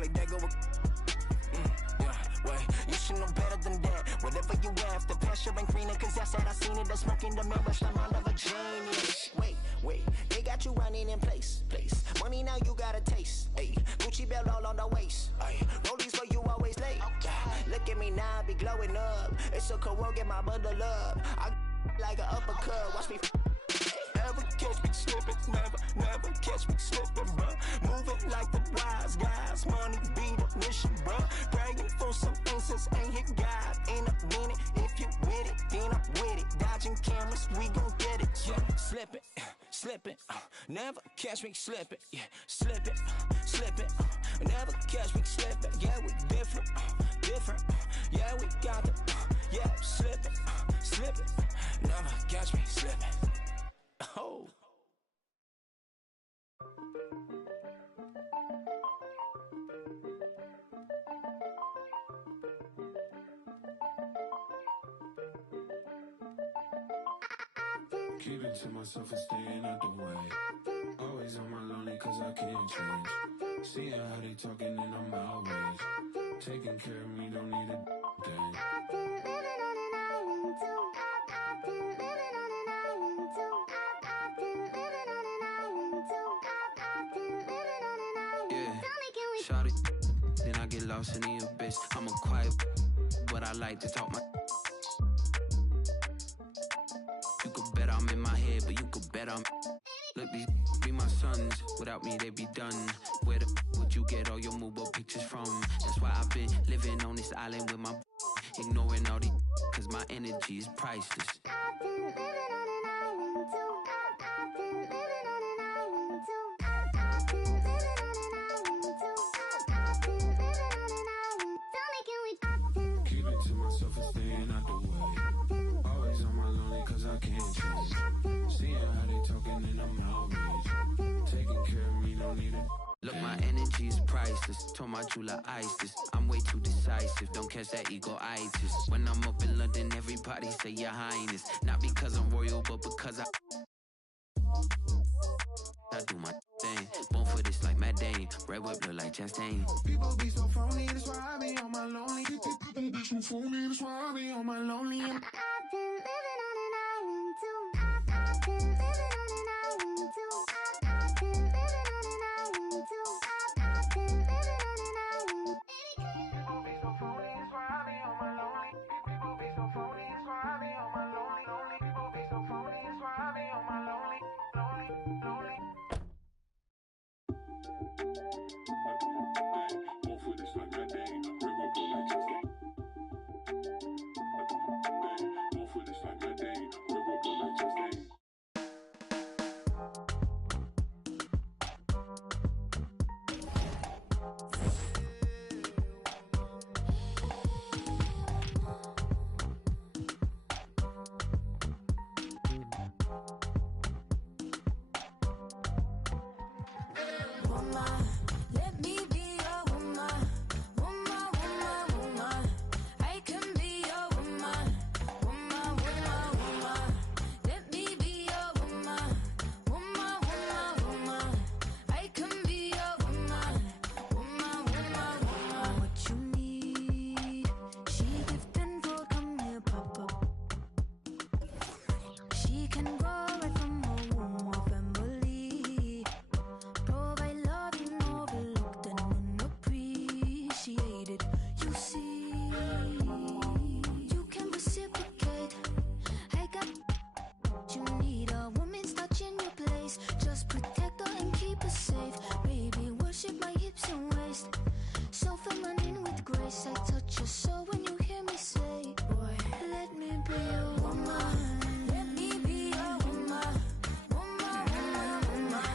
Talladega with yeah, wait, you should know better than that. Whatever you after, passion and greener, cause I said I seen it. The smoke in the mirror, the mind of a genius. Wait, they got you running in place. Money now you got a taste. Ayy, Gucci belt all on the waist. Ayy, rollies for you always late. Look at me now, I be glowing up. It's a cold, get my bundle up. I like an uppercut, watch me. Never catch me slipping, never catch me slipping, bruh. Moving like the wise guys, money be the mission, bruh. Bragging for some instance, ain't hit God in a minute. If you with it, then I'm with it. Dodging cameras, we gon' get it. Yeah, slipping, never catch me slipping. Yeah, slipping, never catch me slipping. Yeah, we different. Yeah, we got it. Yeah, slipping, never catch me slipping. Oh. Keep it to myself and staying out the way. Always on my lonely cause I can't change. Seeing how they talking and I'm outraged. Taking care of me, don't need a thing. I've been living on an island too. I've been living on an island too. I've been living on an island too. I've been living on an island. Yeah. Tell me, can we Shout it, then I get lost in the abyss. I'm a quiet, but I like to talk my. You could bet I'm in my head, but you could bet I'm. Look, these be my sons. Without me, they be done. Where the would you get all your mobile pictures from? That's why I've been living on this island with my. Ignoring all the. Cause my energy is priceless. I've been living on an island too. I've been living on an island too. I've been living on an island too. I've been living on an island. Tell me, can we? Keep it to myself and staying out the way. Always on my lonely cause I can't change. Seeing how they talking and I'm outraged. Taking care of me, don't need it. Look, my energy is priceless. Told my jeweler ISIS. I'm way too decisive. Don't catch that ego-itis. When I'm up in London, everybody say your highness. Not because I'm royal, but because I do my thing. Born for this like Matt Dane. Red whip look like Chastain. People be so phony, that's why I be on my lonely. People be so phony, that's why I be on my lonely. I've been living on an island too. I've been living on an island too. I've been living on an island too. I've been living on an island. People be so phony, that's why I be on my lonely. People be so phony, that's why I be on my lonely. People be so phony, that's why I be on my lonely. Born for this like Matt Dane. Red whip look like Chastain. Born for this like Matt Dane. Red whip look like Chastain. Woman, let me be your woman. Woman, woman, woman. I can be your woman. Woman, woman, woman. Let me be your woman. Woman, woman, woman. I can be your woman. Woman, woman, woman. What you need, she give tenfold. Come here, pop up. She can go right from her womb or family. Provide love you overlooked and unappreciated. You see, you can reciprocate. I got what you need. A woman's touch in your place. Just protect her and keep her safe. Baby, worship my hips and waist. So feminine with grace. I touch your soul when you hear me say, boy, let me be your woman. Let me be your woman. Woman, woman, woman.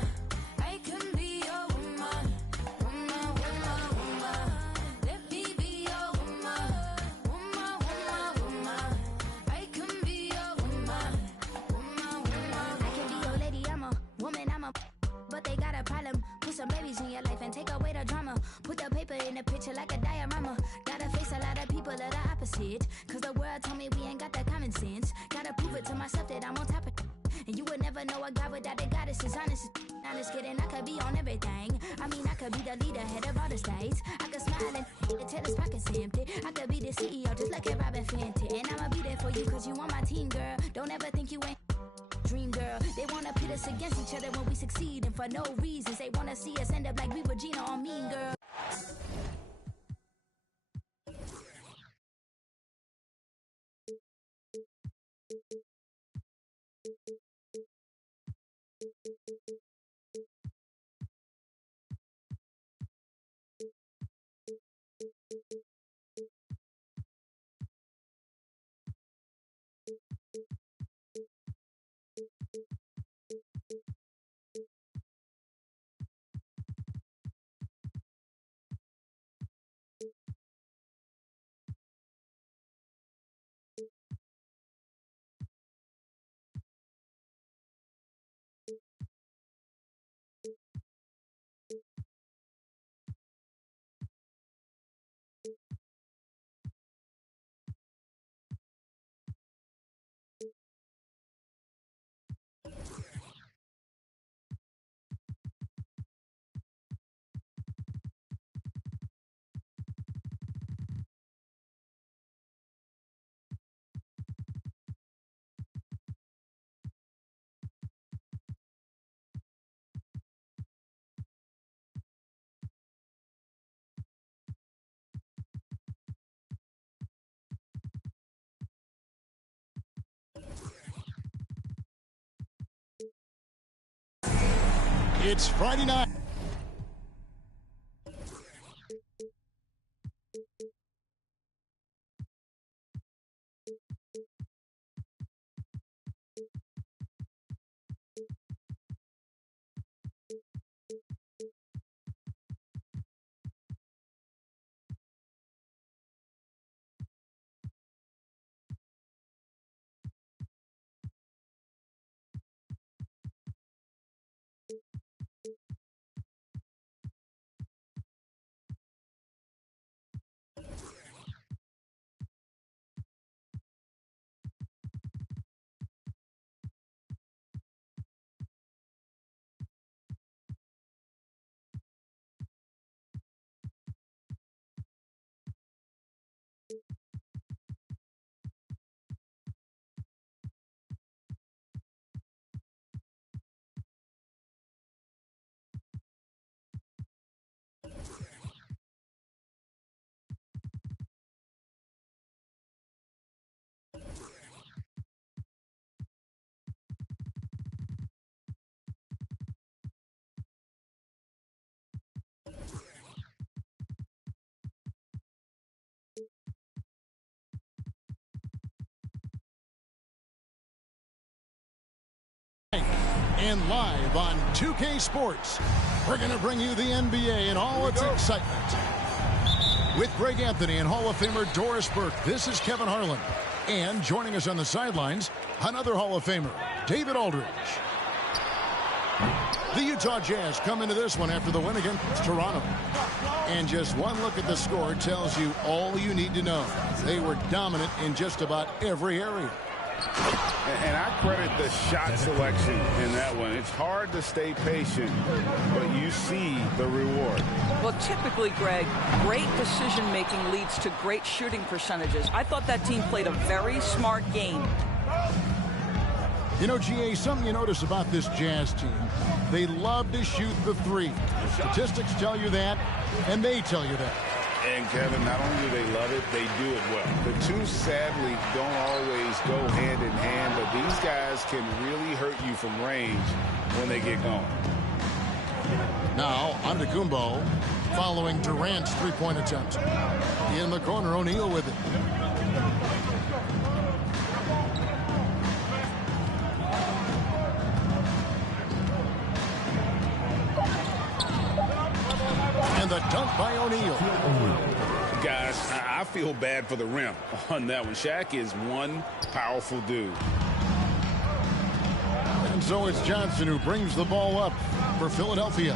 I can be your woman. Woman, woman, woman. Let me be your woman. Woman, woman, woman. I can be your woman. Woman, woman. I can be your lady, I'm a woman, I'm a. But they got a problem. Put some babies in your life and take away the drama. Put the paper in the picture like a diorama. Gotta face a lot of people that are opposite. Cause the world told me we ain't got that common sense. Gotta prove it to myself that I'm on top of it. And you would never know a God without the goddess is honest. Honest kidding, I could be on everything. I mean, I could be the leader, head of all the state. lights. I could smile and tell his pockets empty. I could be the CEO just like a Robin Fenty. And I'ma be there for you cause you on my team, girl. Don't ever think you ain't dream, girl. They wanna pit us against each other when we succeed, and for no reasons. They wanna see us end up like we were Gina or Mean Girl. It's Friday night. And live on 2K Sports, we're going to bring you the NBA and all its excitement. With Greg Anthony and Hall of Famer Doris Burke, this is Kevin Harlan. And joining us on the sidelines, another Hall of Famer, David Aldridge. The Utah Jazz come into this one after the win against Toronto. And just one look at the score tells you all you need to know. They were dominant in just about every area. And I credit the shot selection in that one. It's hard to stay patient, but you see the reward. Well, typically, Greg, great decision-making leads to great shooting percentages. I thought that team played a very smart game. You know, GA, something you notice about this Jazz team, they love to shoot the three. The statistics tell you that, and they tell you that. And, Kevin, not only do they love it, they do it well. The two, sadly, don't always go hand in hand, but these guys can really hurt you from range when they get going. Now, Antetokounmpo following Durant's three-point attempt. In the corner, O'Neal with it. And the dunk by O'Neal. Guys, I feel bad for the rim on that one. Shaq is one powerful dude. And so it's Johnson who brings the ball up for Philadelphia.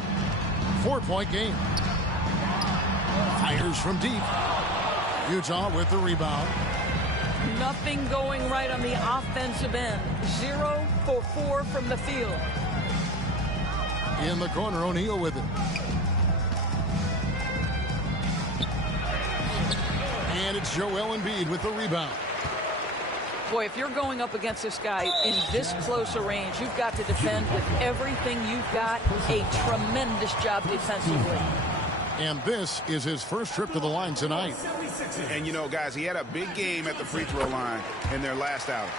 4-point game. Fires from deep. Utah with the rebound. Nothing going right on the offensive end. 0 for 4 from the field. In the corner, O'Neal with it. And it's Joel Embiid with the rebound. Boy, if you're going up against this guy in this close a range, you've got to defend with everything you've got. A tremendous job defensively. And this is his first trip to the line tonight. And, you know, guys, he had a big game at the free throw line in their last outing.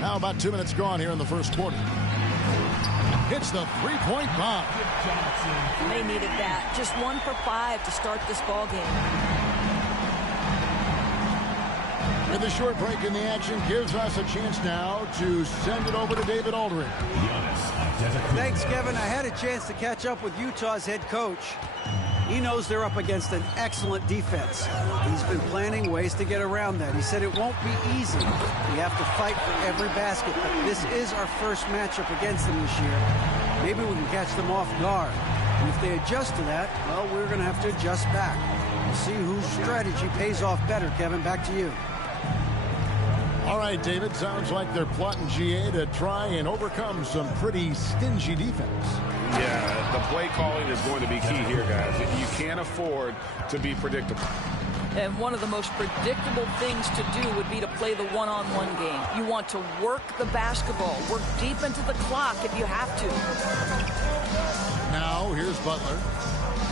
Now about 2 minutes gone here in the first quarter. Hits the three-point bomb. They needed that. Just 1 for 5 to start this ball game. With a short break in the action, gives us a chance now to send it over to David Aldridge. Thanks, Kevin. I had a chance to catch up with Utah's head coach. He knows they're up against an excellent defense. He's been planning ways to get around that. He said it won't be easy. We have to fight for every basket, but this is our first matchup against them this year. Maybe we can catch them off guard. And if they adjust to that, well, we're going to have to adjust back. We'll see whose strategy pays off better, Kevin. Back to you. All right, David, sounds like they're plotting GA to try and overcome some pretty stingy defense. Yeah, the play calling is going to be key here, guys. You can't afford to be predictable. And one of the most predictable things to do would be to play the one-on-one game. You want to work the basketball, work deep into the clock if you have to. Now, here's Butler.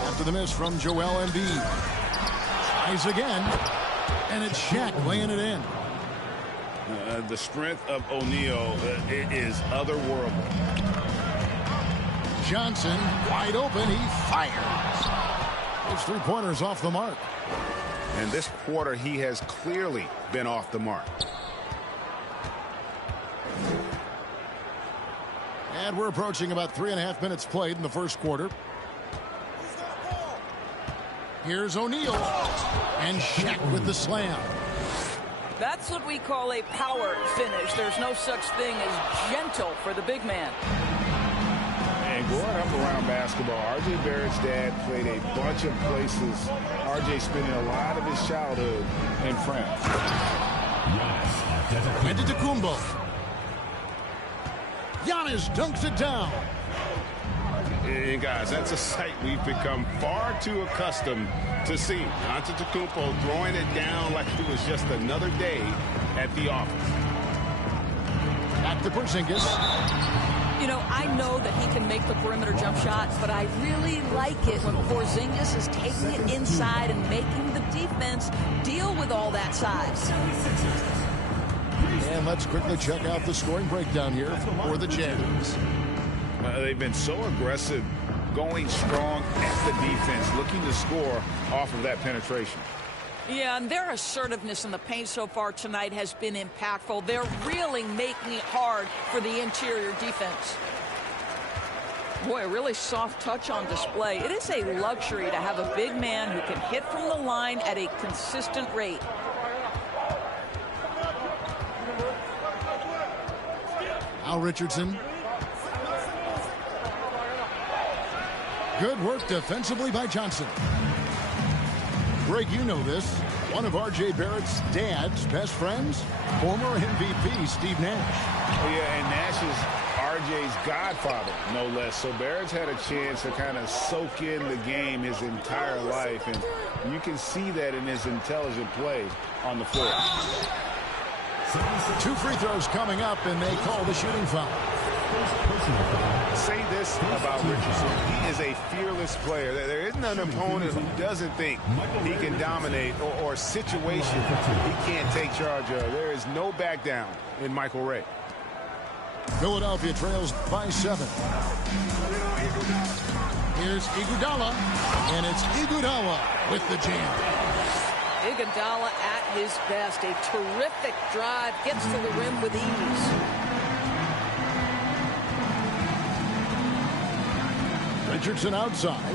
After the miss from Joel Embiid. Tries again, and it's Shaq laying it in. The strength of O'Neal is otherworldly. Johnson, wide open, he fires. His three-pointers off the mark. And this quarter, he has clearly been off the mark. And we're approaching about 3.5 minutes played in the first quarter. Here's O'Neal. And Shaq with the slam. That's what we call a power finish. There's no such thing as gentle for the big man. And growing up around basketball, R.J. Barrett's dad played a bunch of places. R.J. spending a lot of his childhood in France. Antetokounmpo. Giannis dunks it down. And guys, that's a sight we've become far too accustomed to seeing. Antetokounmpo throwing it down like it was just another day at the office. Back to Porzingis. You know, I know that he can make the perimeter jump shot, but I really like it when Porzingis is taking it inside and making the defense deal with all that size. And let's quickly check out the scoring breakdown here for the Jazz. They've been so aggressive, going strong at the defense, looking to score off of that penetration. Yeah, and their assertiveness in the paint so far tonight has been impactful. They're really making it hard for the interior defense. Boy, a really soft touch on display. It is a luxury to have a big man who can hit from the line at a consistent rate. Al Richardson. Good work defensively by Johnson. Greg, you know this. One of R.J. Barrett's dad's best friends, former MVP Steve Nash. Oh, yeah, and Nash is R.J.'s godfather, no less. So Barrett's had a chance to kind of soak in the game his entire life, and you can see that in his intelligent play on the floor. 2 free throws coming up, and they call the shooting foul. Say this about Richardson. He is a fearless player. There isn't an opponent who doesn't think he can dominate or a situation he can't take charge of. There is no back down in Michael Ray. Philadelphia trails by 7. Here's Iguodala, and it's Iguodala with the jam. Iguodala at his best. A terrific drive. Gets to the rim with ease. Richardson outside.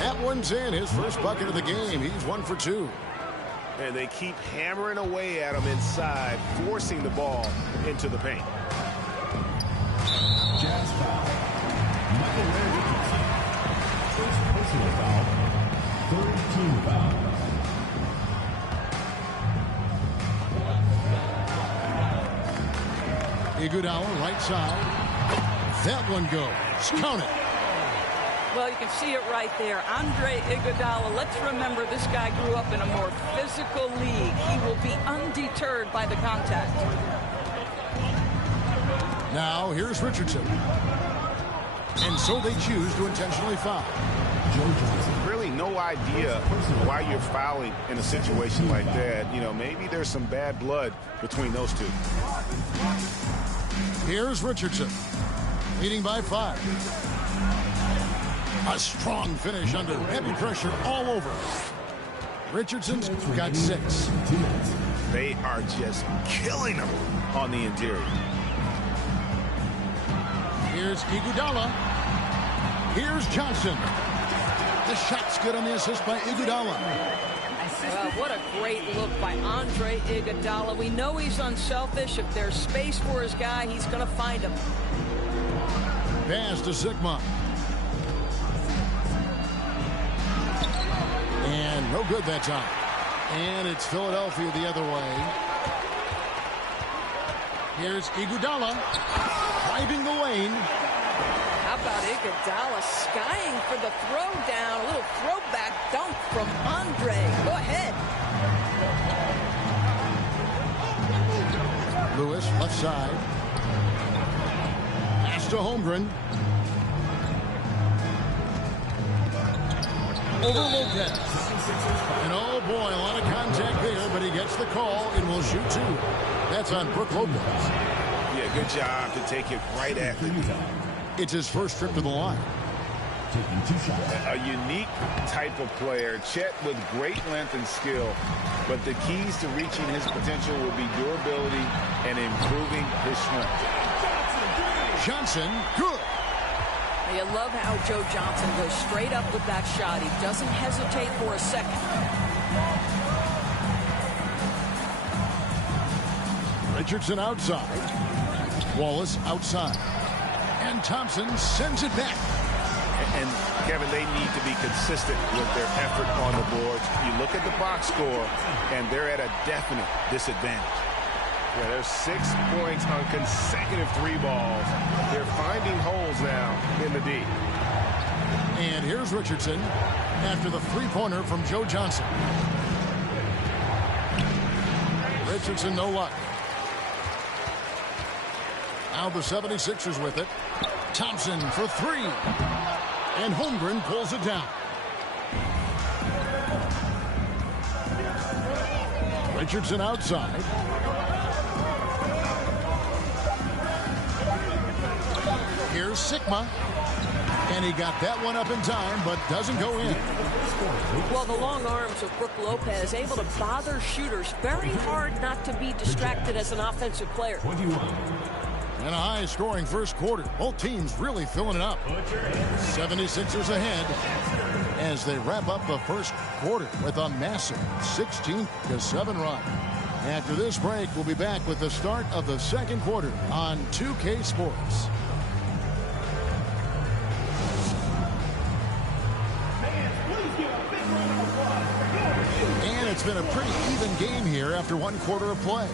That one's in. His first bucket of the game. He's 1 for 2. And they keep hammering away at him inside, forcing the ball into the paint. Jazz foul. Michael Ray Richardson. First personal foul. Third team foul. Iguodala, right side. That one goes. Count it. Well, you can see it right there. Andre Iguodala, let's remember this guy grew up in a more physical league. He will be undeterred by the contact. Now, here's Richardson. And so they choose to intentionally foul. Really no idea why you're fouling in a situation like that. You know, maybe there's some bad blood between those two. Here's Richardson, leading by 5. A strong finish under heavy pressure all over. Richardson's got 6. They are just killing them on the interior. Here's Iguodala. Here's Johnson. The shot's good on the assist by Iguodala. Well, what a great look by Andre Iguodala. We know he's unselfish. If there's space for his guy, he's going to find him. Pass to Sigma. And no good that time. And it's Philadelphia the other way. Here's Iguodala driving the lane. How about Iguodala skying for the throwdown? A little throwback dunk from Andre. Go ahead. Lewis, left side. Pass to Holmgren. Over Lopez. And oh boy, a lot of contact there, but he gets the call and will shoot 2. That's on Brook Lopez. Yeah, good job to take it right at him. It's his first trip to the line. A unique type of player. Chet with great length and skill. But the keys to reaching his potential will be durability and improving his strength. Johnson, good. You love how Joe Johnson goes straight up with that shot. He doesn't hesitate for a second. Richardson outside. Wallace outside. And Thompson sends it back. And Kevin, they need to be consistent with their effort on the boards. You look at the box score, and they're at a definite disadvantage. Yeah, there's 6 points on consecutive 3 balls. They're finding holes now in the D. And here's Richardson after the 3-pointer from Joe Johnson. Richardson, no luck. Now the 76ers with it. Thompson for 3. And Holmgren pulls it down. Richardson outside. Here's Sigma. And he got that one up in time, but doesn't go in. Well, the long arms of Brook Lopez able to bother shooters. Very hard not to be distracted as an offensive player. And a high-scoring first quarter. Both teams really filling it up. 76ers ahead as they wrap up the first quarter with a massive 16-7 run. After this break, we'll be back with the start of the second quarter on 2K Sports. And it's been a pretty even game here after 1 quarter of play.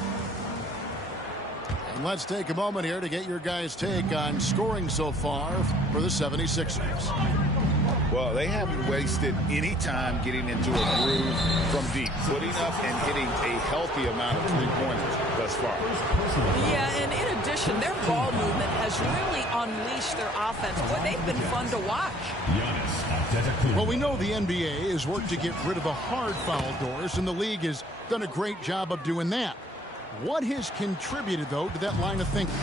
And let's take a moment here to get your guys' take on scoring so far for the 76ers. Well, they haven't wasted any time getting into a groove from deep, putting up and hitting a healthy amount of 3-pointers thus far. Yeah, and in addition, their ball movement has really unleashed their offense. Boy, they've been fun to watch. Well, we know the NBA has worked to get rid of the hard foul doors, and the league has done a great job of doing that. What has contributed, though, to that line of thinking?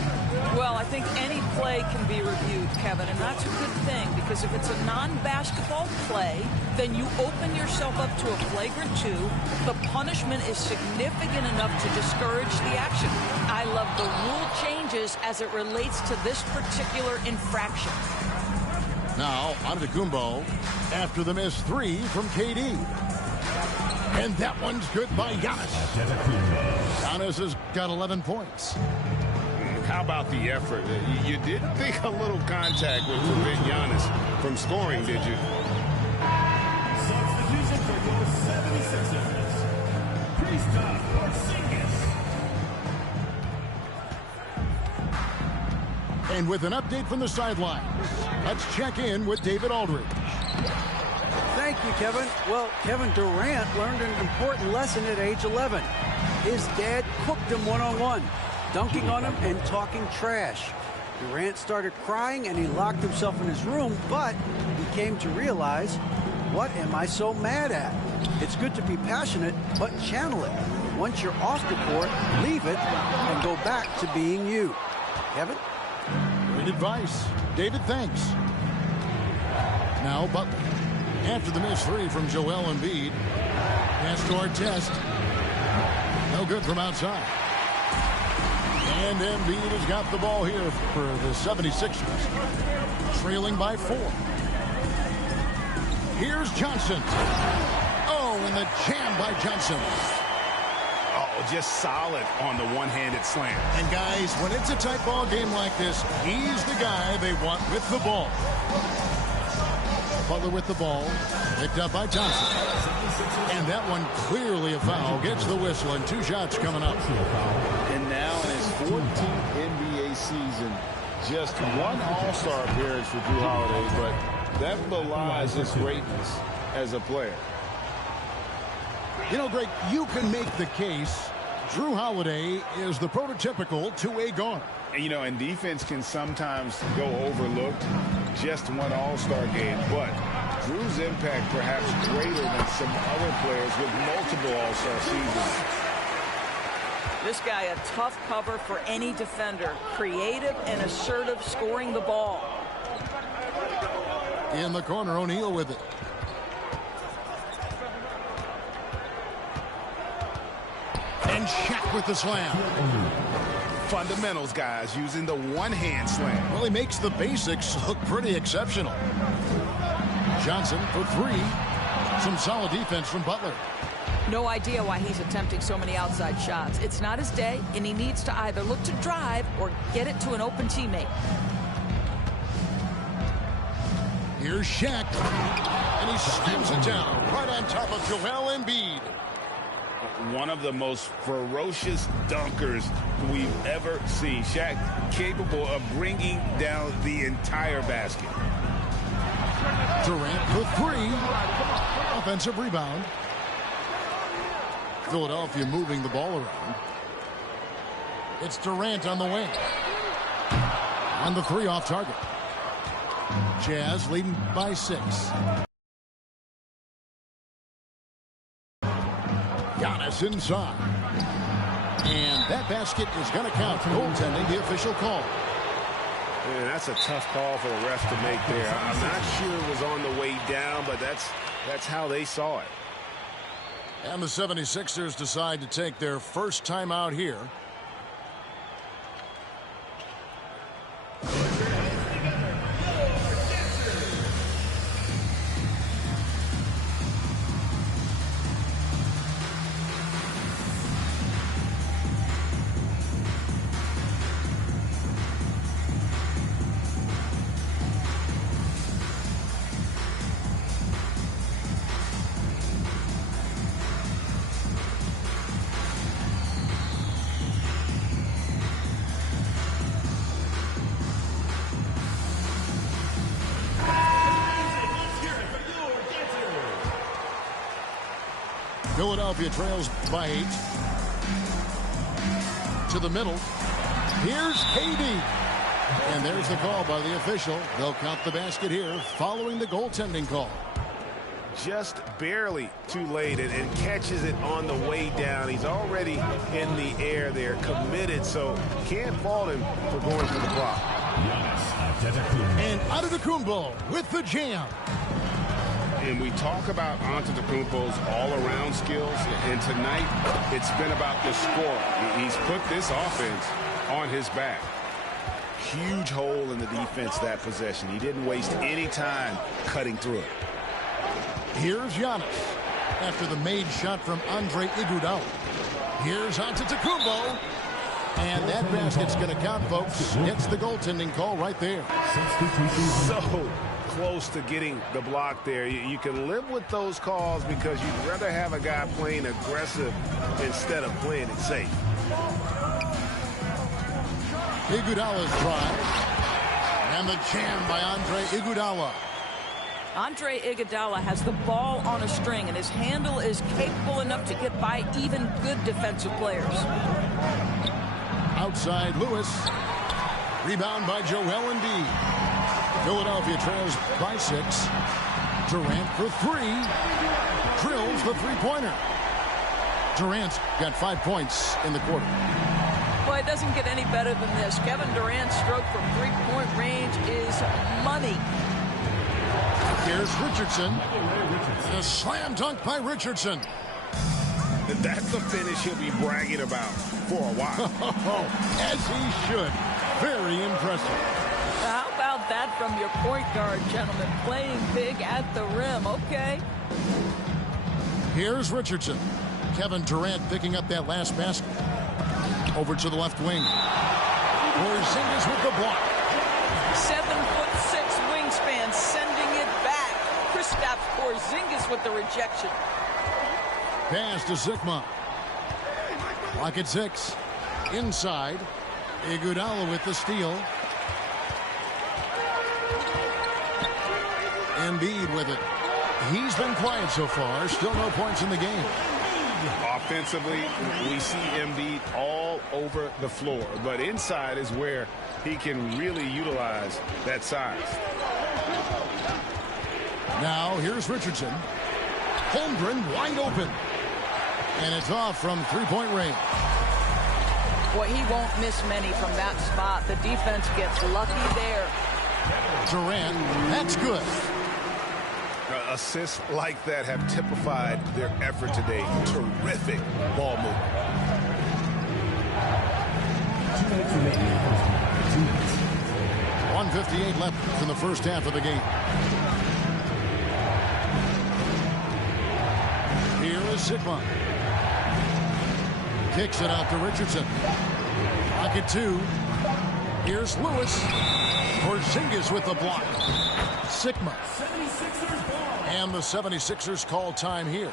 Well, I think any play can be reviewed, Kevin, and that's a good thing, because if it's a non-basketball play, then you open yourself up to a flagrant 2. The punishment is significant enough to discourage the action. I love the rule changes as it relates to this particular infraction. Now, Antetokounmpo after the missed 3 from KD. And that one's good by Giannis. Giannis has got 11 points. How about the effort? You didn't think a little contact would prevent Giannis from scoring, did you? Substitution for the 76ers. Kristaps Porzingis. And with an update from the sidelines, let's check in with David Aldridge. Thank you, Kevin. Well, Kevin Durant learned an important lesson at age 11. His dad cooked him one-on-one, dunking on him and talking trash. Durant started crying and he locked himself in his room, but he came to realize, what am I so mad at? It's good to be passionate, but channel it. Once you're off the court, leave it and go back to being you. Kevin? Great advice. David, thanks. Now Butler. After the missed three from Joel Embiid. Pass to Artest. No good from outside. And Embiid has got the ball here for the 76ers. Trailing by 4. Here's Johnson. Oh, and the jam by Johnson. Oh, just solid on the one-handed slam. And guys, when it's a tight ball game like this, he's the guy they want with the ball. Butler with the ball. Picked up by Johnson. And that one clearly a foul. Gets the whistle and 2 shots coming up. And now in his 14th NBA season, just 1 All-Star appearance for Jrue Holiday, but that belies his greatness as a player. You know, Greg, you can make the case Jrue Holiday is the prototypical two-way guard. And, you know, and defense can sometimes go overlooked. Just 1 All-Star game, but Jrue's impact perhaps greater than some other players with multiple All-Star seasons. This guy a tough cover for any defender. Creative and assertive scoring the ball. In the corner, O'Neal with it. And Shaq with the slam. Fundamentals, guys, using the one-hand slam. Well, he makes the basics look pretty exceptional. Johnson for 3. Some solid defense from Butler. No idea why he's attempting so many outside shots. It's not his day, and he needs to either look to drive or get it to an open teammate. Here's Shaq. And he slams it down right on top of Joel Embiid. One of the most ferocious dunkers we've ever seen. Shaq capable of bringing down the entire basket. Durant for 3. Offensive rebound. Philadelphia moving the ball around. It's Durant on the wing. On the 3 off target. Jazz leading by 6. Giannis inside. And that basket is going to count. Goaltending, the official call. Man, that's a tough call for the ref to make there. I'm not sure it was on the way down, but that's how they saw it. And the 76ers decide to take their first time out here. Philadelphia trails by 8. To the middle. Here's KD. And there's the call by the official. They'll count the basket here following the goaltending call. Just barely too late and catches it on the way down. He's already in the air there, committed, so can't fault him for going for the block. And Antetokounmpo with the jam. And we talk about Antetokounmpo's all-around skills, and tonight it's been about the scoring. He's put this offense on his back. Huge hole in the defense that possession. He didn't waste any time cutting through it. Here's Giannis after the made shot from Andre Iguodala. Here's Antetokounmpo. And that basket's going to count, folks. Gets the goaltending call right there. So close to getting the block there. You can live with those calls because you'd rather have a guy playing aggressive instead of playing it safe. Iguodala's drive. And the jam by Andre Iguodala. Andre Iguodala has the ball on a string, and his handle is capable enough to get by even good defensive players. Outside Lewis. Rebound by Joel Embiid. Philadelphia trails by 6. Durant for 3. Drills the three-pointer. Durant's got 5 points in the quarter. Boy, it doesn't get any better than this. Kevin Durant's stroke from three-point range is money. Here's Richardson. And a slam dunk by Richardson. That's the finish he'll be bragging about for a while. As he should. Very impressive. How about that from your point guard, gentlemen? Playing big at the rim, okay? Here's Richardson. Kevin Durant picking up that last basket. Over to the left wing. Porzingis with the block. 7'6" wingspan, sending it back. Kristaps Porzingis with the rejection. Pass to Sikma. Clock at 6. Inside. Iguodala with the steal. Embiid with it. He's been quiet so far. Still no points in the game. Offensively, we see Embiid all over the floor, but inside is where he can really utilize that size. Now here's Richardson. Holmgren wide open. And it's off from three-point range. Boy, he won't miss many from that spot. The defense gets lucky there. Durant, that's good. Assists like that have typified their effort today. Terrific ball movement. 1:58 left in the first half of the game. Here is Sigma. Kicks it out to Richardson. Pocket 2. Here's Lewis. Porzingis with the block. Sigma. And the 76ers call time here.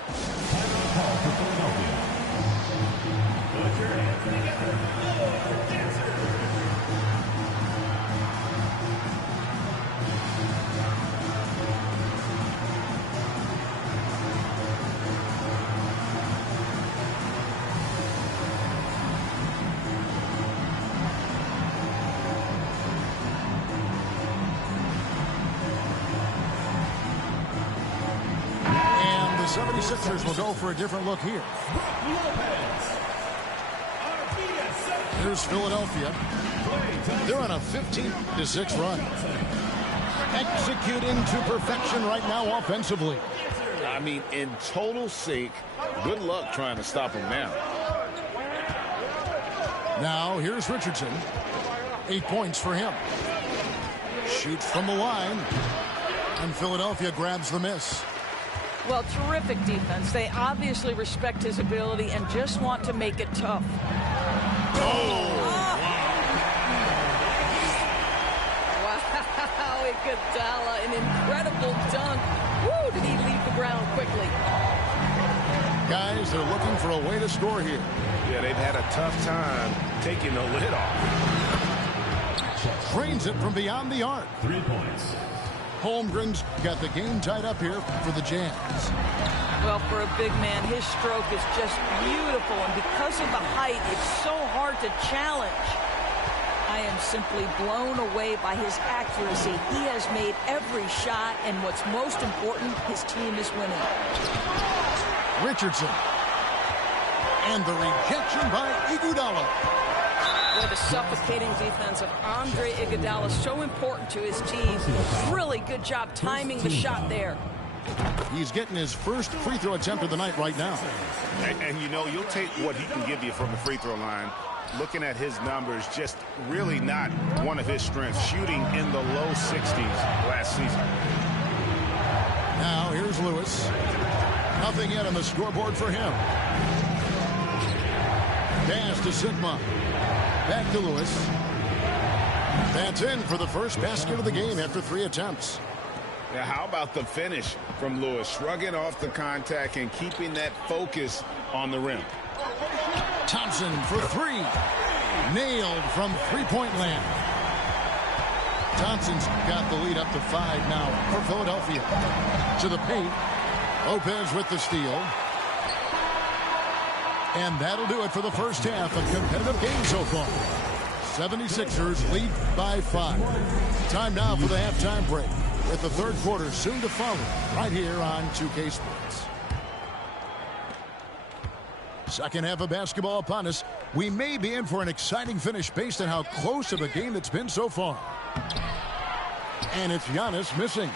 The 76ers will go for a different look here. Here's Philadelphia. They're on a 15-6 run. Executing to perfection right now offensively. I mean, in total sync. Good luck trying to stop them now. Now here's Richardson. 8 points for him. Shoots from the line. And Philadelphia grabs the miss. Well, terrific defense. They obviously respect his ability and just want to make it tough. Oh! Wow, Iguodala, an incredible dunk. Woo, did he leave the ground quickly. Guys, they're looking for a way to score here. Yeah, they've had a tough time taking the lid off. Drains it from beyond the arc. 3 points. Holmgren's got the game tied up here for the Jazz. Well, for a big man, his stroke is just beautiful, and because of the height, it's so hard to challenge. I am simply blown away by his accuracy. He has made every shot, and what's most important, his team is winning. Richardson. And the rejection by Iguodala. Well, the suffocating defense of Andre Iguodala, so important to his team. Really good job timing the shot there. He's getting his first free throw attempt of the night right now. And you know, you'll take what he can give you from the free throw line. Looking at his numbers, just really not one of his strengths. Shooting in the low 60s last season. Now here's Lewis. Nothing yet on the scoreboard for him. Pass to Sigma. Back to Lewis. That's in for the first basket of the game after 3 attempts. Now, how about the finish from Lewis? Shrugging off the contact and keeping that focus on the rim. Thompson for 3. Nailed from three-point land. Thompson's got the lead up to 5 now for Philadelphia. To the paint. Lopez with the steal. And that'll do it for the first half of competitive game so far. 76ers lead by 5. Time now for the halftime break, with the third quarter soon to follow right here on 2K Sports. Second half of basketball upon us. We may be in for an exciting finish based on how close of a game it's been so far. And it's Giannis missing.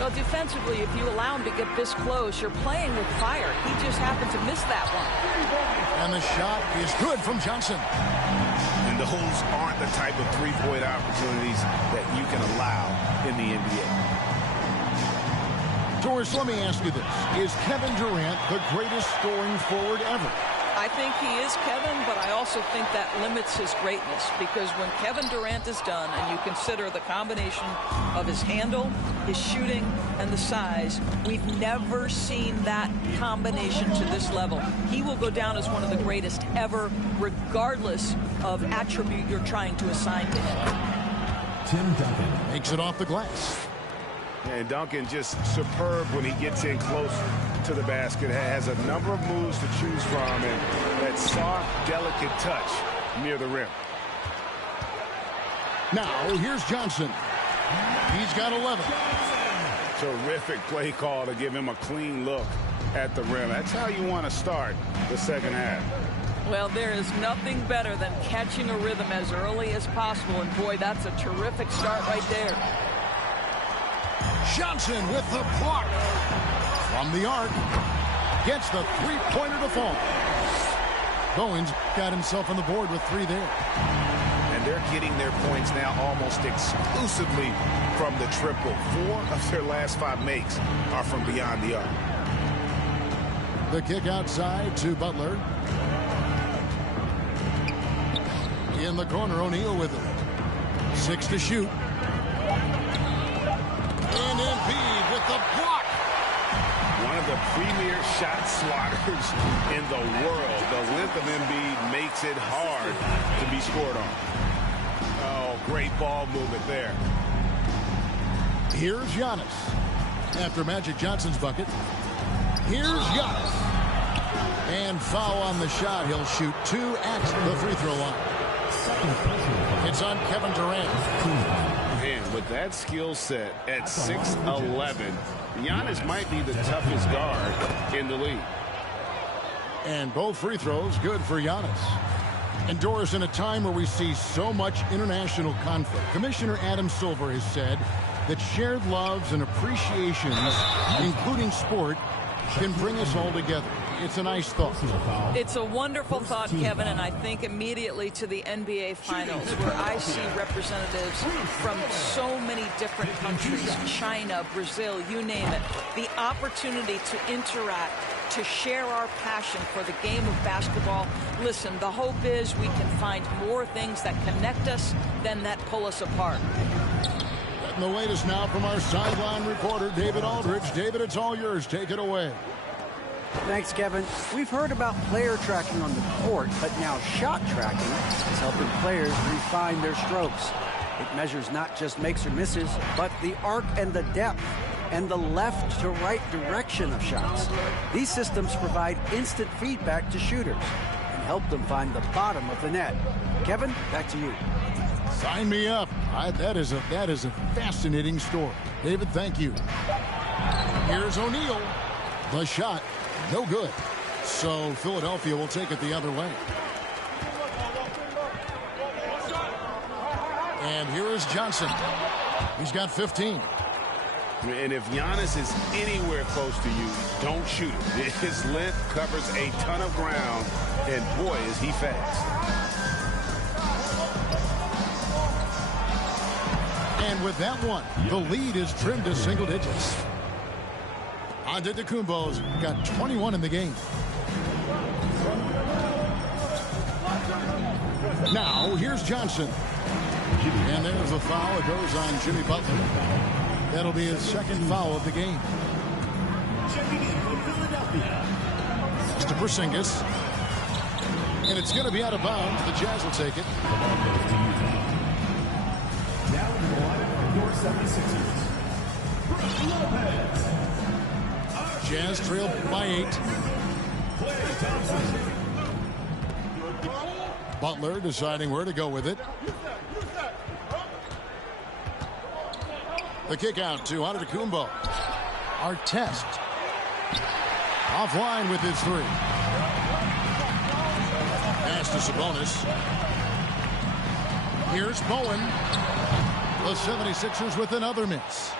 Well, defensively, if you allow him to get this close, you're playing with fire. He just happened to miss that one. And the shot is good from Johnson. And those aren't the type of three-point opportunities that you can allow in the NBA. Doris, let me ask you this. Is Kevin Durant the greatest scoring forward ever? I think he is, Kevin, but I also think that limits his greatness, because when Kevin Durant is done and you consider the combination of his handle, his shooting, and the size, we've never seen that combination to this level. He will go down as one of the greatest ever, regardless of attribute you're trying to assign to him. Tim Duncan makes it off the glass. And Duncan just superb when he gets in close to the basket. Has a number of moves to choose from, and that soft, delicate touch near the rim. Now, here's Johnson. He's got 11. Terrific play call to give him a clean look at the rim. That's how you want to start the second half. Well, there is nothing better than catching a rhythm as early as possible, and boy, that's a terrific start right there. Johnson with the block. From the arc. Gets the three-pointer to fall. Bowens got himself on the board with 3 there. And they're getting their points now almost exclusively from the triple. 4 of their last 5 makes are from beyond the arc. The kick outside to Butler. In the corner, O'Neal with it. 6 to shoot. And Embiid with the block. One of the premier shot swatters in the world. The length of Embiid makes it hard to be scored on. Oh, great ball movement there. Here's Giannis. After Magic Johnson's bucket. Here's Giannis. And foul on the shot. He'll shoot 2 at the free throw line. It's on Kevin Durant. Man, with that skill set at 6'11", Giannis might be the toughest guard in the league. And both free throws good for Giannis. And Doris, in a time where we see so much international conflict, Commissioner Adam Silver has said that shared loves and appreciations, including sport, can bring us all together. It's a nice thought. It's a wonderful thought, Kevin, and I think immediately to the NBA Finals, where I see representatives from so many different countries, China, Brazil, you name it. The opportunity to interact, to share our passion for the game of basketball. Listen, the hope is we can find more things that connect us than that pull us apart. And the latest now from our sideline reporter, David Aldridge. David, it's all yours. Take it away. Thanks, Kevin. We've heard about player tracking on the court, but now shot tracking is helping players refine their strokes. It measures not just makes or misses, but the arc and the depth and the left to right direction of shots. These systems provide instant feedback to shooters and help them find the bottom of the net. Kevin, back to you. Sign me up. That is a fascinating story. David, thank you. Here's O'Neal. The shot, no good. So Philadelphia will take it the other way. And here is Johnson. He's got 15. And if Giannis is anywhere close to you, don't shoot it. His length covers a ton of ground, and boy, is he fast. And with that one, the lead is trimmed to single digits. Antetokounmpo's got 21 in the game. Now, here's Johnson. And there's a foul. It goes on Jimmy Butler. That'll be his second foul of the game. It's to Porzingis. And it's going to be out of bounds. The Jazz will take it. Jazz trail by 8. Butler deciding where to go with it. The kick out to Antetokounmpo. Artest offline with his 3. Pass to Sabonis. Here's Bowen. The 76ers with another miss.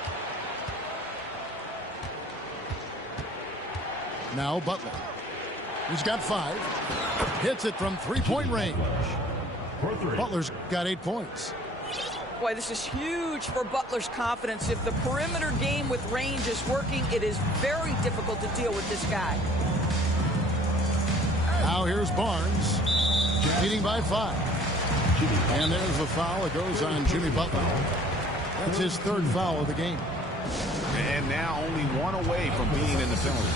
Now Butler. He's got 5. Hits it from 3-point range. Butler's got 8 points. Boy, this is huge for Butler's confidence. If the perimeter game with range is working, it is very difficult to deal with this guy. Now here's Barnes, leading by 5. And there's the foul. It goes on Jimmy Butler. That's his 3rd foul of the game. And now only 1 away from being in the penalty.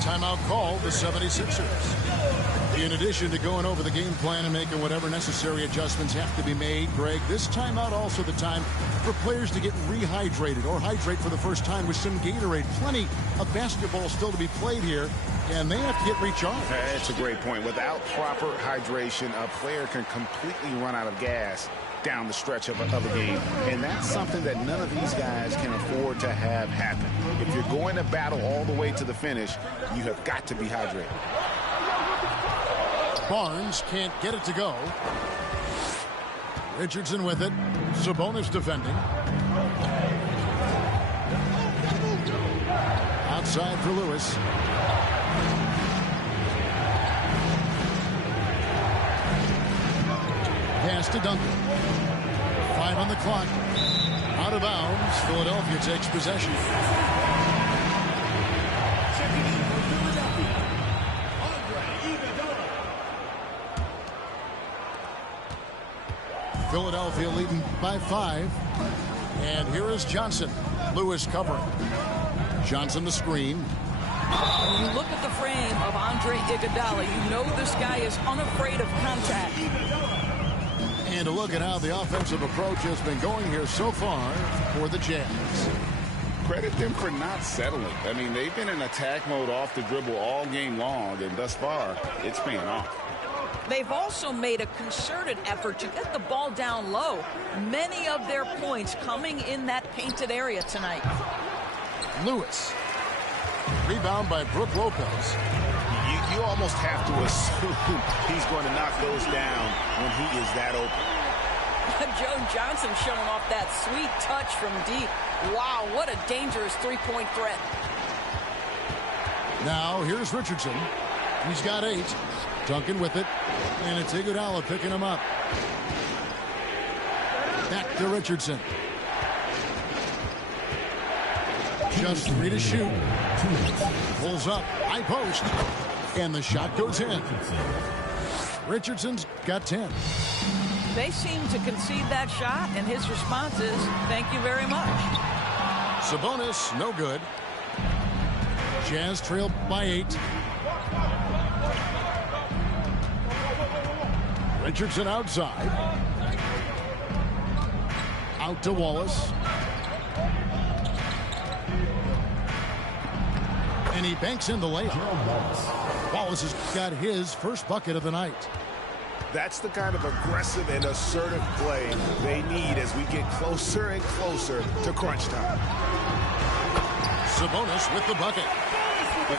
Timeout called the 76ers. In addition to going over the game plan and making whatever necessary adjustments have to be made, Greg, this timeout also the time for players to get rehydrated or hydrate for the first time with some Gatorade. Plenty of basketball still to be played here, and they have to get recharged. That's a great point. Without proper hydration, a player can completely run out of gas down the stretch of a game. And that's something that none of these guys can afford to have happen. If you're going to battle all the way to the finish, you have got to be hydrated. Barnes can't get it to go. Richardson with it. Sabonis defending. Outside for Lewis. Pass to Duncan. 5 on the clock. Out of bounds. Philadelphia takes possession. Philadelphia leading by 5. And here is Johnson. Lewis covering. Johnson the screen. When you look at the frame of Andre Iguodala, you know this guy is unafraid of contact. And to look at how the offensive approach has been going here so far for the Jazz. Credit them for not settling. I mean, they've been in attack mode off the dribble all game long, and thus far, it's paying off. They've also made a concerted effort to get the ball down low. Many of their points coming in that painted area tonight. Lewis. Rebound by Brook Lopez. You almost have to assume he's going to knock those down when he is that open. Joe Johnson showing off that sweet touch from deep. Wow, what a dangerous three-point threat. Now here's Richardson. He's got 8. Duncan with it. And it's Iguodala picking him up. Back to Richardson. Just 3 to shoot. Pulls up. High post. And the shot goes in. Richardson's got 10. They seem to concede that shot, and his response is, thank you very much. Sabonis, no good. Jazz trailed by 8. Richardson outside. Out to Wallace. And he banks in the layup. Wallace has got his first bucket of the night. That's the kind of aggressive and assertive play they need as we get closer and closer to crunch time. Sabonis with the bucket.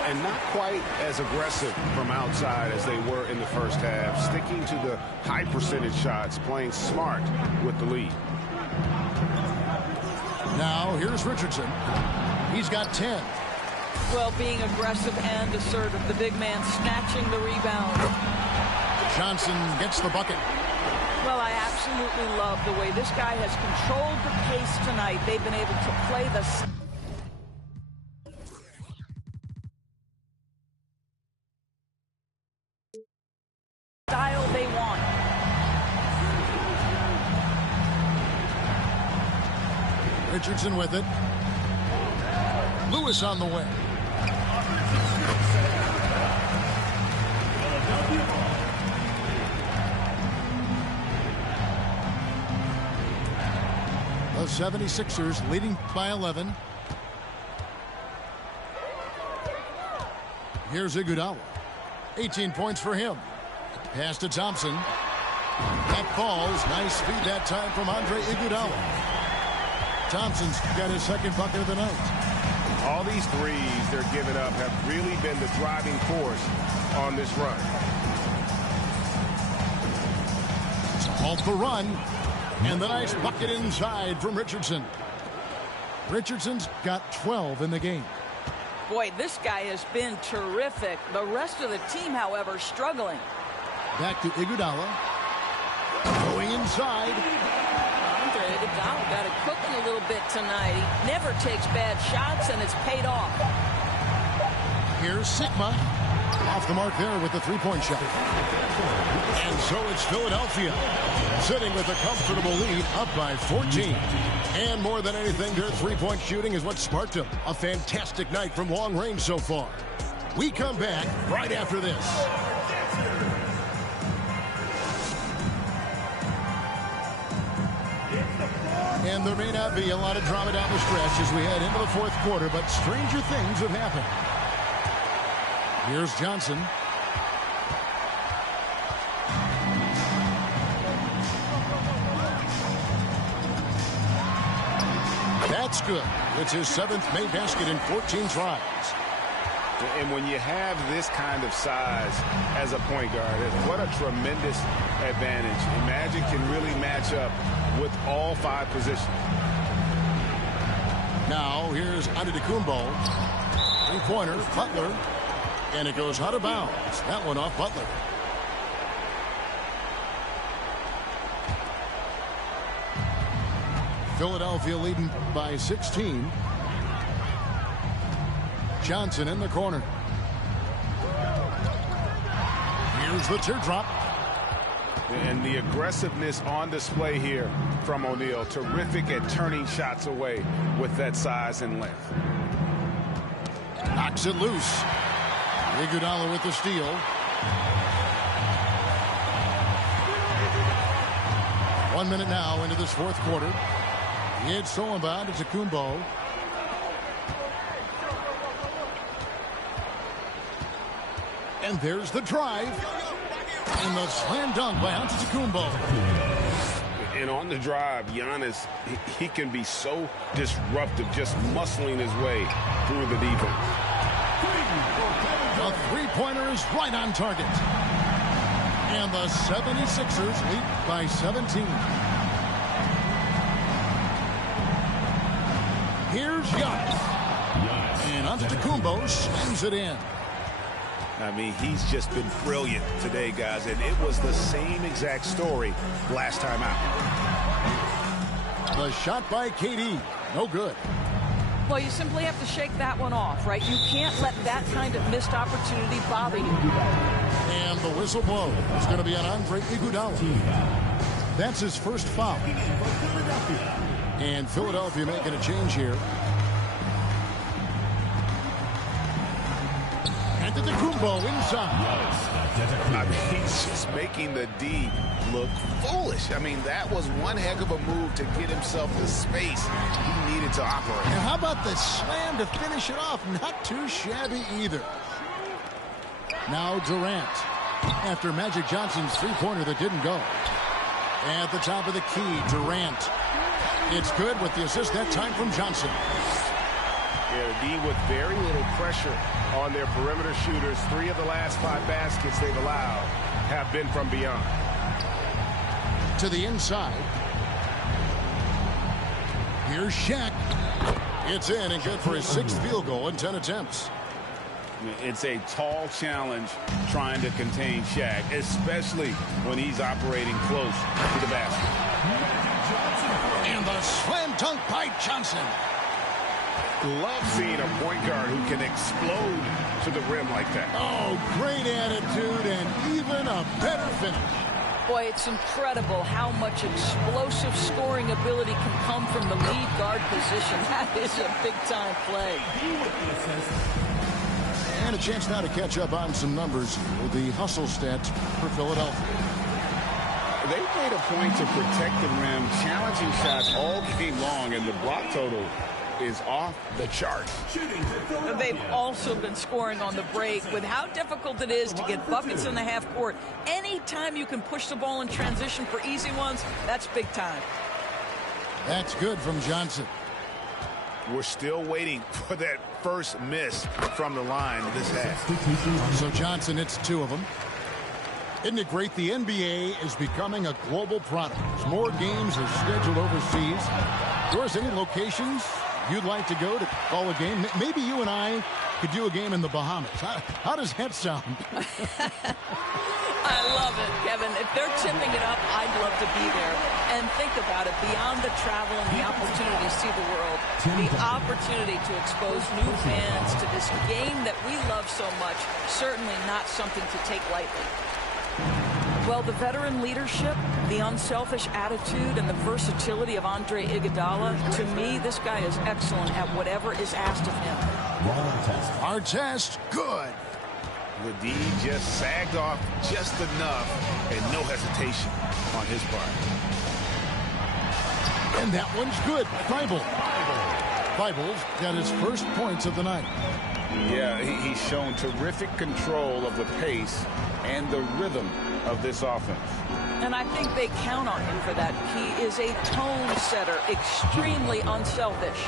And not quite as aggressive from outside as they were in the first half. Sticking to the high percentage shots, playing smart with the lead. Now here's Richardson. He's got 10. Well, being aggressive and assertive, the big man snatching the rebound. Johnson gets the bucket. Well, I absolutely love the way this guy has controlled the pace tonight. They've been able to play the style they want. Richardson with it. Lewis on the way. The 76ers leading by 11. Here's Iguodala. 18 points for him. Pass to Thompson. That falls. Nice feed that time from Andre Iguodala. Thompson's got his second bucket of the night. All these threes they're giving up have really been the driving force on this run. To halt the run. And the nice bucket inside from Richardson. Richardson's got 12 in the game. Boy, this guy has been terrific. The rest of the team, however, struggling. Back to Iguodala. Going inside. Andre Iguodala got it cooking a little bit tonight. He never takes bad shots, and it's paid off. Here's Sigma. Off the mark there with the three-point shot. And so it's Philadelphia sitting with a comfortable lead, up by 14. And more than anything, their three-point shooting is what sparked them. A fantastic night from long range so far. We come back right after this. And there may not be a lot of drama down the stretch as we head into the fourth quarter, but stranger things have happened. Here's Johnson. That's good. It's his 7th made basket in 14 tries. And when you have this kind of size as a point guard, what a tremendous advantage. And Magic can really match up with all 5 positions. Now here's Antetokounmpo. Three-pointer, Butler. And it goes out of bounds. That one off Butler. Philadelphia leading by 16. Johnson in the corner. Here's the teardrop. And the aggressiveness on display here from O'Neal. Terrific at turning shots away with that size and length. Knocks it loose. Iguodala with the steal. One minute now into this fourth quarter. It's stolen by Antetokounmpo. And there's the drive. And the slam dunk by Antetokounmpo. And on the drive, Giannis, he can be so disruptive, just muscling his way through the defense. The three-pointer is right on target. And the 76ers lead by 17. Here's Giannis. And Antetokounmpo slams it in. I mean, he's just been brilliant today, guys, and it was the same exact story last time out. The shot by KD, no good. Well, you simply have to shake that one off, right? You can't let that kind of missed opportunity bother you. And the whistle blow is going to be on Andre Iguodala. That's his first foul. And Philadelphia making a change here. Antetokounmpo inside. I mean, he's just making the D look foolish. I mean, that was one heck of a move to get himself the space he needed to operate. And how about the slam to finish it off? Not too shabby either. Now Durant. After Magic Johnson's three-pointer that didn't go. At the top of the key, Durant. It's good with the assist that time from Johnson. Yeah, the D with very little pressure on their perimeter shooters. 3 of the last 5 baskets they've allowed have been from beyond. To the inside. Here's Shaq. It's in and good for his 6th field goal in 10 attempts. It's a tall challenge trying to contain Shaq, especially when he's operating close to the basket. And the slam dunk by Johnson. Love seeing a point guard who can explode to the rim like that. Oh, great attitude and even a better finish. Boy, it's incredible how much explosive scoring ability can come from the lead guard position. That is a big-time play. And a chance now to catch up on some numbers with the hustle stats for Philadelphia. They made a point to protect the rim, challenging shots all game long, and the block total is off the charts. They've also been scoring on the break. With how difficult it is to get buckets in the half court, anytime you can push the ball in transition for easy ones, that's big time. That's good from Johnson. We're still waiting for that first miss from the line this half. So Johnson hits 2 of them. Isn't it great? The NBA is becoming a global product. More games are scheduled overseas. Doris, any locations you'd like to go to call a game? Maybe you and I could do a game in the Bahamas. How does that sound? I love it, Kevin. If they're tipping it up, I'd love to be there. And think about it, beyond the travel and the opportunity to see the world, the opportunity to expose new fans to this game that we love so much, certainly not something to take lightly. Well, the veteran leadership, the unselfish attitude, and the versatility of Andre Iguodala, to me, this guy is excellent at whatever is asked of him. Artest, good. The D just sagged off just enough, and no hesitation on his part. And that one's good. Thibault's got his first points of the night. Yeah, he's shown terrific control of the pace and the rhythm of this offense. And I think they count on him for that. He is a tone setter, extremely unselfish.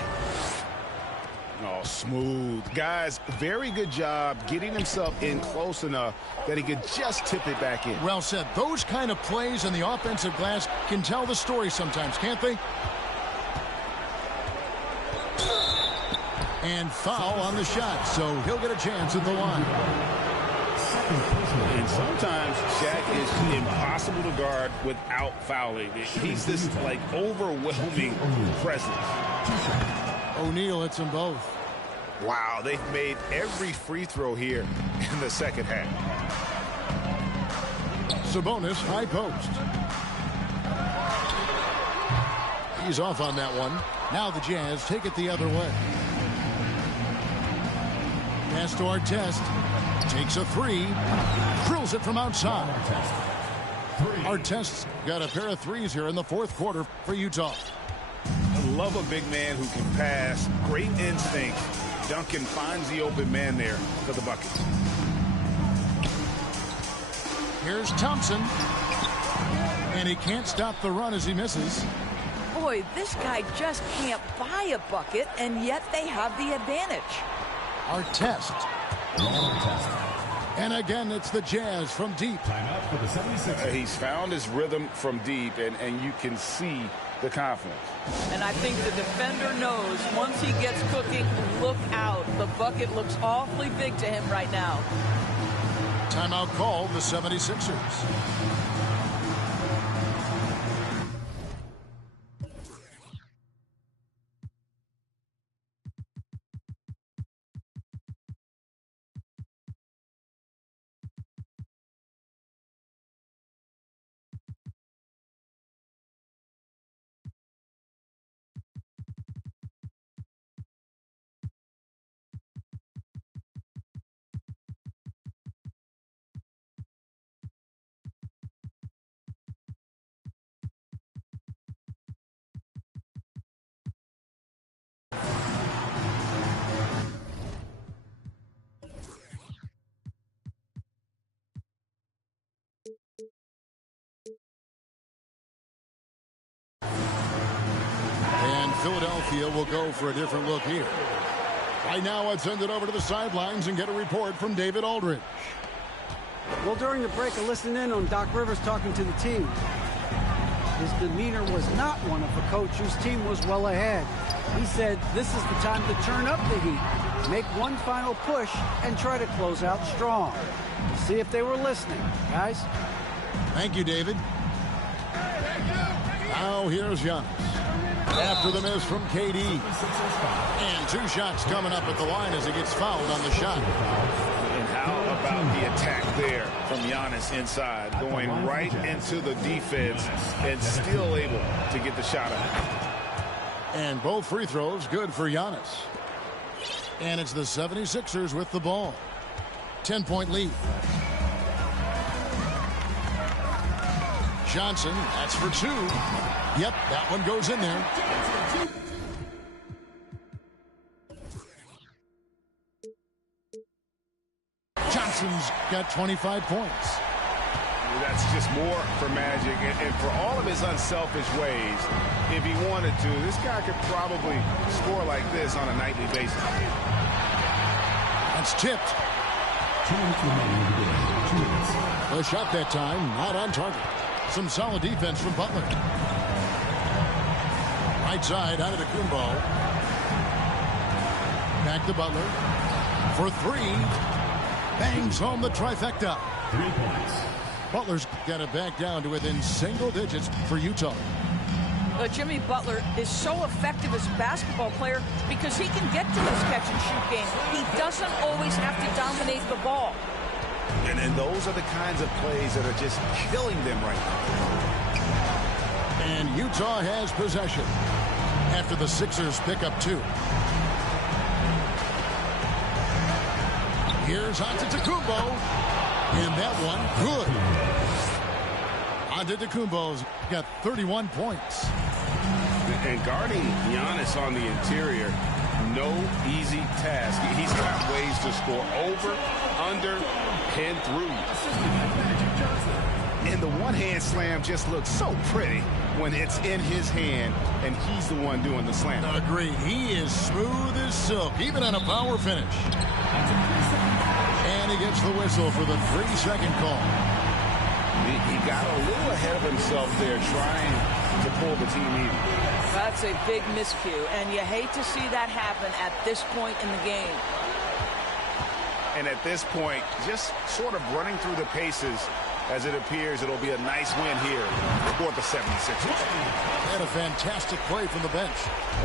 Oh, smooth. Guys, very good job getting himself in close enough that he could just tip it back in. Well said. Those kind of plays in the offensive glass can tell the story sometimes, can't they? And foul on the shot, so he'll get a chance at the line. And sometimes Shaq is impossible to guard without fouling. He's this, like, overwhelming presence. O'Neal hits them both. Wow, they've made every free throw here in the second half. Sabonis, high post. He's off on that one. Now the Jazz take it the other way. Pass to Artest. Takes a 3. Drills it from outside. Artest's got a pair of threes here in the fourth quarter for Utah. I love a big man who can pass. Great instinct. Duncan finds the open man there for the bucket. Here's Thompson. And he can't stop the run as he misses. Boy, this guy just can't buy a bucket, and yet they have the advantage. Artest. And again, it's the Jazz from deep. Timeout for the 76ers. He's found his rhythm from deep, and you can see the confidence. And I think the defender knows once he gets cooking, look out. The bucket looks awfully big to him right now. Timeout called the 76ers. Philadelphia will go for a different look here. Right now, I'd send it over to the sidelines and get a report from David Aldridge. Well, during the break, I listened in on Doc Rivers talking to the team. His demeanor was not one of a coach whose team was well ahead. He said this is the time to turn up the heat, make one final push, and try to close out strong. We'll see if they were listening, guys. Thank you, David. Now here's Giannis. After the miss from KD. And 2 shots coming up at the line as he gets fouled on the shot. And how about the attack there from Giannis inside, going right into the defense and still able to get the shot up. And both free throws good for Giannis. And it's the 76ers with the ball. 10-point lead. Johnson, that's for 2. Yep, that one goes in there. Johnson's got 25 points. That's just more for Magic. And for all of his unselfish ways, if he wanted to, this guy could probably score like this on a nightly basis. That's tipped. The shot that time, not on target. Some solid defense from Butler. Right side, Antetokounmpo. Back to Butler. For three. Bangs home the trifecta. 3 points. Butler's got it back down to within single digits for Utah. Jimmy Butler is so effective as a basketball player because he can get to this catch-and-shoot game. He doesn't always have to dominate the ball. And those are the kinds of plays that are just killing them right now. And Utah has possession after the Sixers pick up 2. Here's Antetokounmpo. And that one, good. Antetokounmpo's got 31 points. And guarding Giannis on the interior, no easy task. He's got ways to score over, under, and through. And the one-hand slam just looks so pretty when it's in his hand and he's the one doing the slam. Agreed. He is smooth as silk, even on a power finish. And he gets the whistle for the 3-second call. He got a little ahead of himself there trying to pull the team in. That's a big miscue, and you hate to see that happen at this point in the game. And at this point, just sort of running through the paces as it appears it'll be a nice win here for the 76ers. And a fantastic play from the bench.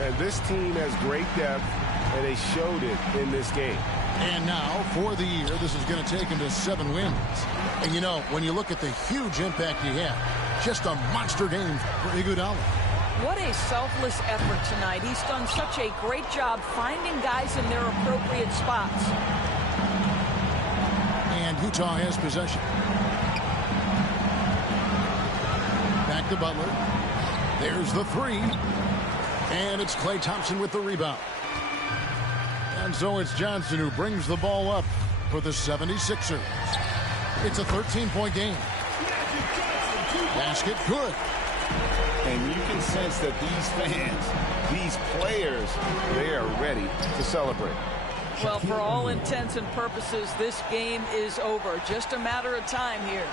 And this team has great depth, and they showed it in this game. And now, for the year, this is going to take him to 7 wins. And, you know, when you look at the huge impact he had, just a monster game for Iguodala. What a selfless effort tonight. He's done such a great job finding guys in their appropriate spots. And Utah has possession. Back to Butler. There's the 3. And it's Klay Thompson with the rebound. And so it's Johnson who brings the ball up for the 76ers. It's a 13-point game. Basket good. And you can sense that these fans, these players, they are ready to celebrate. Well, for all intents and purposes, this game is over. Just a matter of time here.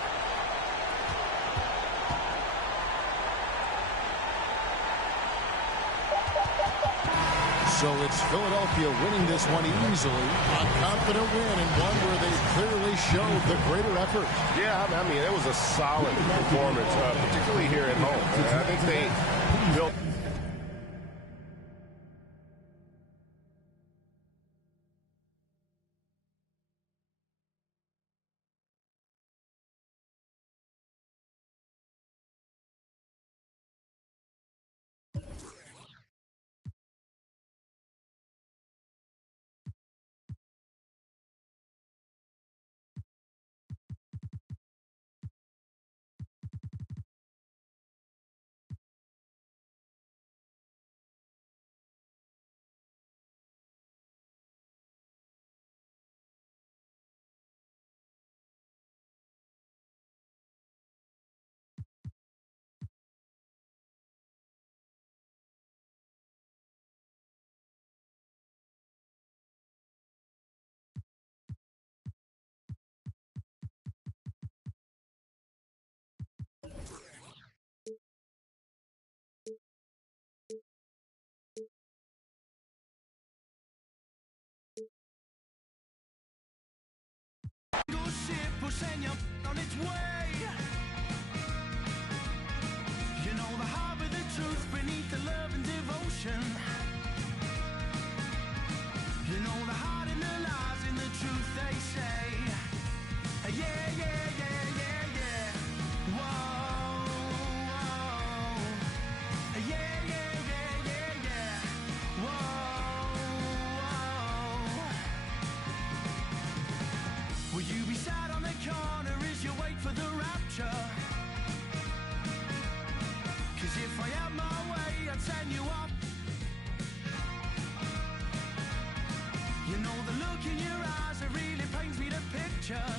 So it's Philadelphia winning this one easily. A confident win and one where they clearly showed the greater effort. Yeah, I mean, it was a solid performance, particularly here at home. I think they built... On its way. You know the harbor, the truth beneath the love and devotion. You know the heart and the lies and the truth they say. Yeah, yeah, yeah, yeah, yeah. Whoa, whoa. Yeah, yeah, yeah, yeah, yeah. Whoa, whoa. Will you be sad on the corner as you wait for the rapture? 'Cause if I am in your eyes, it really paints me the picture.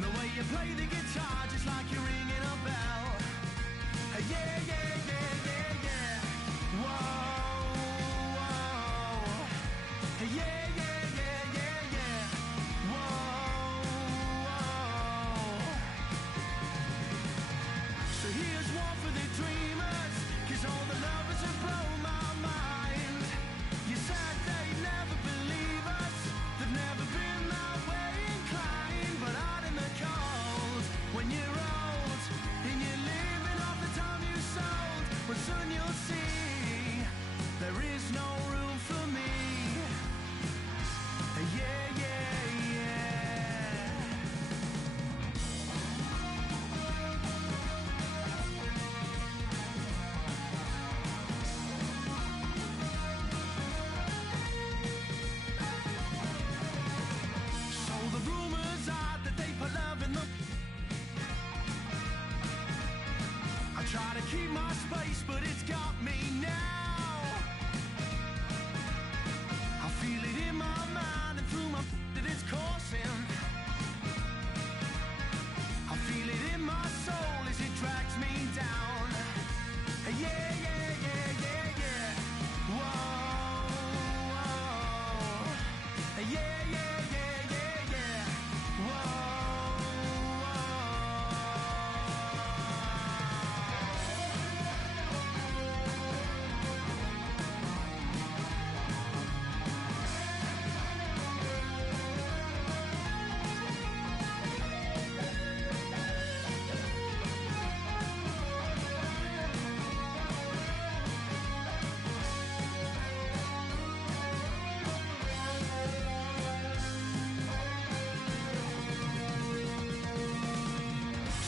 The way you play the guitar, just like you're ringing a bell. Yeah, yeah, yeah, yeah, yeah. Whoa, whoa. Yeah, yeah, yeah, yeah, yeah. Whoa, whoa. So here's one for the dreamers, 'cause all the lovers have blown my mind. You said they'd never believe us, they've never been that way inclined. But out in the cold, when you're old, and you're living off the time you sold, well soon you'll see, there is no room for me. Yeah, yeah, yeah. So the rumors are that they put love in the... I try to keep my space, but it's got me now. I feel it in my mind and through my that it's coursing. I feel it in my soul as it drags me down. Yeah, yeah, yeah, yeah, yeah. Whoa, whoa. Yeah, yeah, yeah, yeah, yeah. Whoa,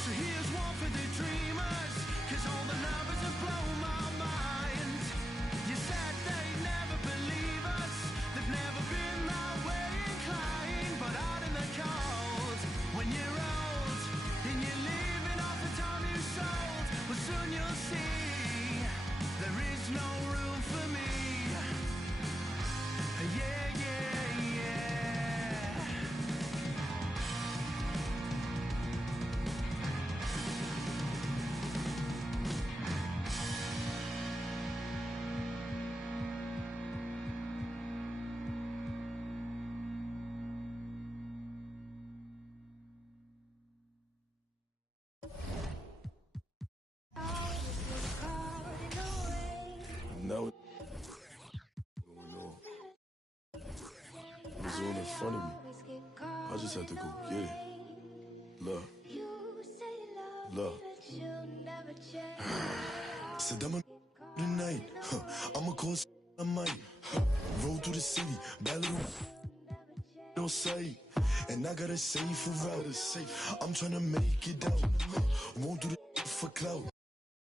so here's one for the dreamers, 'cause all the lovers have blown my mind. You said they'd never believe us, they've never been that way inclined. But out in the cold, when you're old, and you're living off the time you sold, well soon you'll see, there is no room for me. Yeah, yeah, yeah. Know what's going on. It was all in front of me. I just had to go get it. Look. Look. Said I'm a tonight. I'ma call I might. Roll through the city. Bad little on sight. And I got a safe route. I'm tryna make it out. Won't do the for clout.